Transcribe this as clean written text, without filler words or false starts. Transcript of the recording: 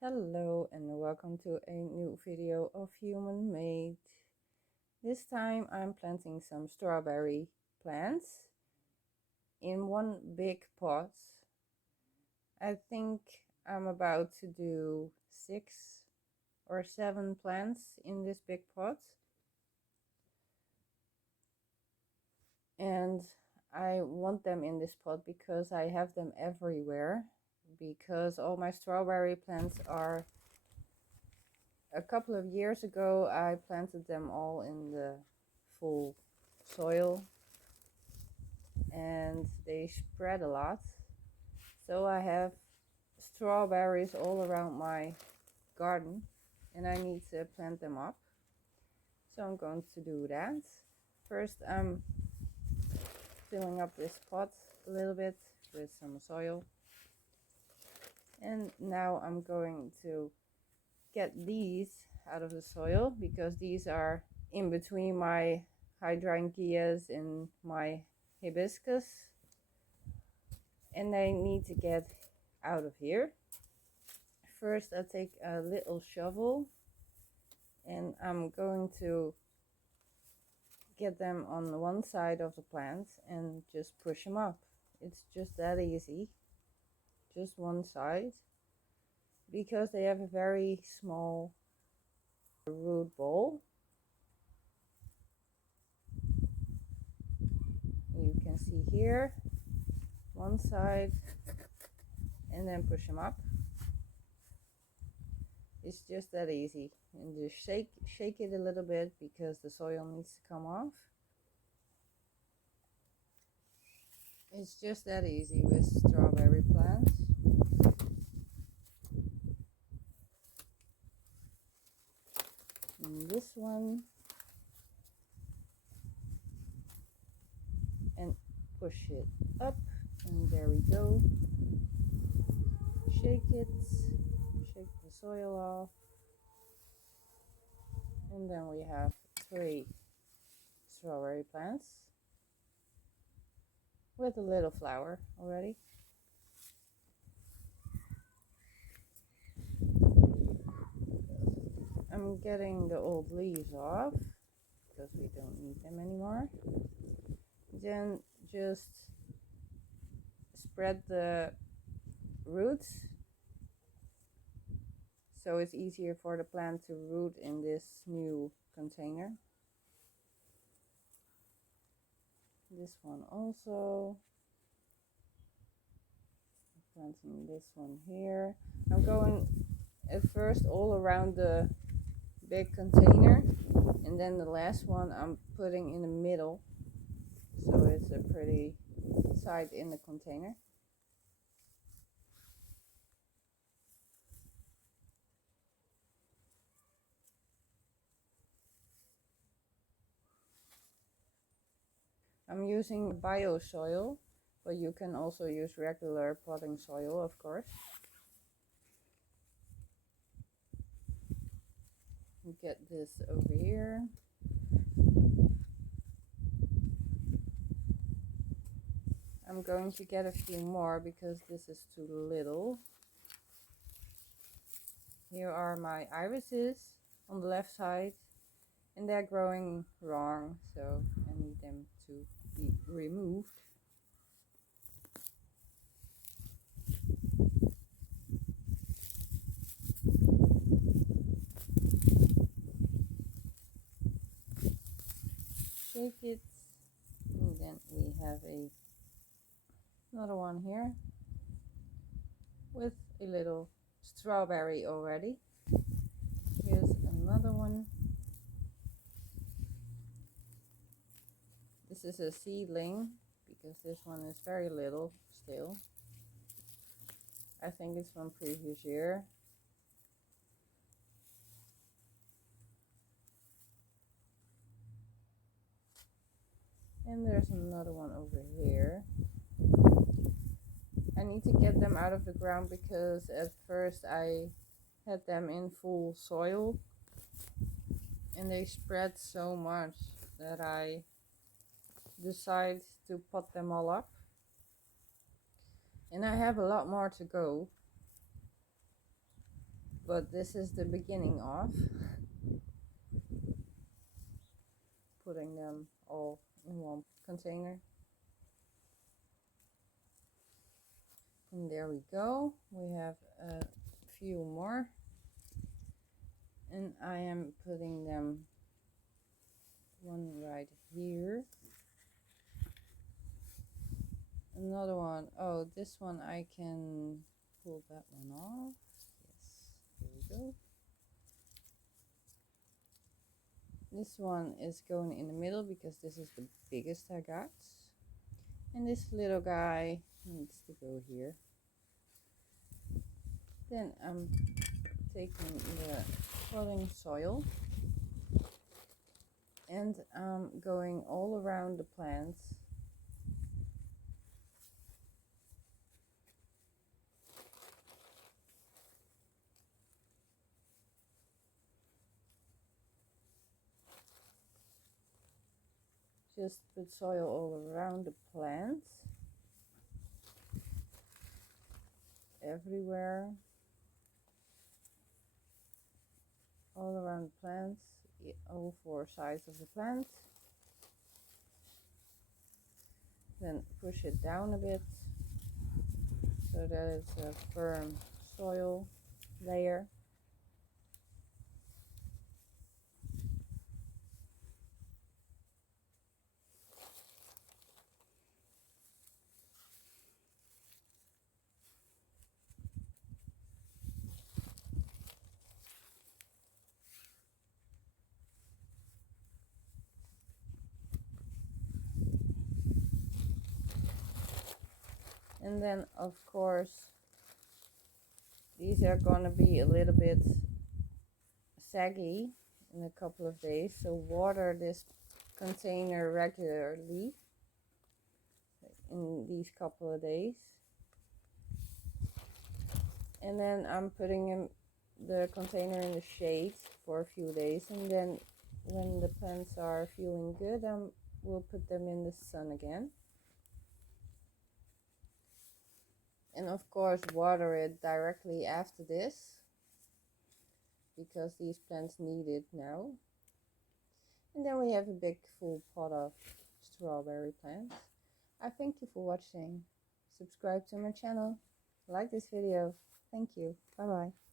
Hello and welcome to a new video of Human Made. This time I'm planting some strawberry plants in one big pot. I think I'm about to do 6 or 7 plants in this big pot. And I want them in this pot because I have them everywhere, because all my strawberry plants are a couple of years ago I planted them all in the full soil and they spread a lot, so I have strawberries all around my garden and I need to plant them up. So I'm going to do that. First I'm filling up this pot a little bit with some soil, and now I'm going to get these out of the soil because these are in between my hydrangeas and my hibiscus and they need to get out of here. First I take a little shovel and I'm going to get them on one side of the plant and just push them up. It's just that easy, just one side, because they have a very small root ball. You can see here one side and then push them up. It's just that easy, and just shake it a little bit because the soil needs to come off. It's just that easy with strawberry plants. And this one, and push it up, and there we go. Shake it, shake the soil off, and then we have 3 strawberry plants with a little flower already. I'm getting the old leaves off because we don't need them anymore. Then just spread the roots so it's easier for the plant to root in this new container. This one also. I'm planting this one here. I'm going at first all around the big container, and then the last one I'm putting in the middle so it's a pretty side in the container. I'm using bio soil, but you can also use regular potting soil, of course. Get this over here. I'm going to get a few more because this is too little. Here are my irises on the left side, and they're growing wrong, so I need them to be removed. Shake it, and then we have another one here with a little strawberry already. Here's another one. This is a seedling because this one is very little still. I think it's from previous year. And there's another one over here. I need to get them out of the ground because at first I had them in full soil and they spread so much that I decided to pot them all up. And I have a lot more to go. but this is the beginning of putting them all in one container. And there we go, we have a few more, and I am putting them one right here, another one. Oh, this one I can pull that one off. Yes, there we go. This one is going in the middle because this is the biggest I got, and this little guy needs to go here. Then I'm taking the potting soil and I'm going all around the plants. Just put soil all around the plants, everywhere, all around the plants, all four sides of the plant. Then push it down a bit so that it's a firm soil layer. And then of course these are gonna be a little bit saggy in a couple of days, so water this container regularly in these couple of days. And then I'm putting the container in the shade for a few days, and then when the plants are feeling good, we'll put them in the sun again. And of course water it directly after this, because these plants need it now. And then we have a big full pot of strawberry plants. I thank you for watching. Subscribe to my channel. Like this video. Thank you. Bye bye.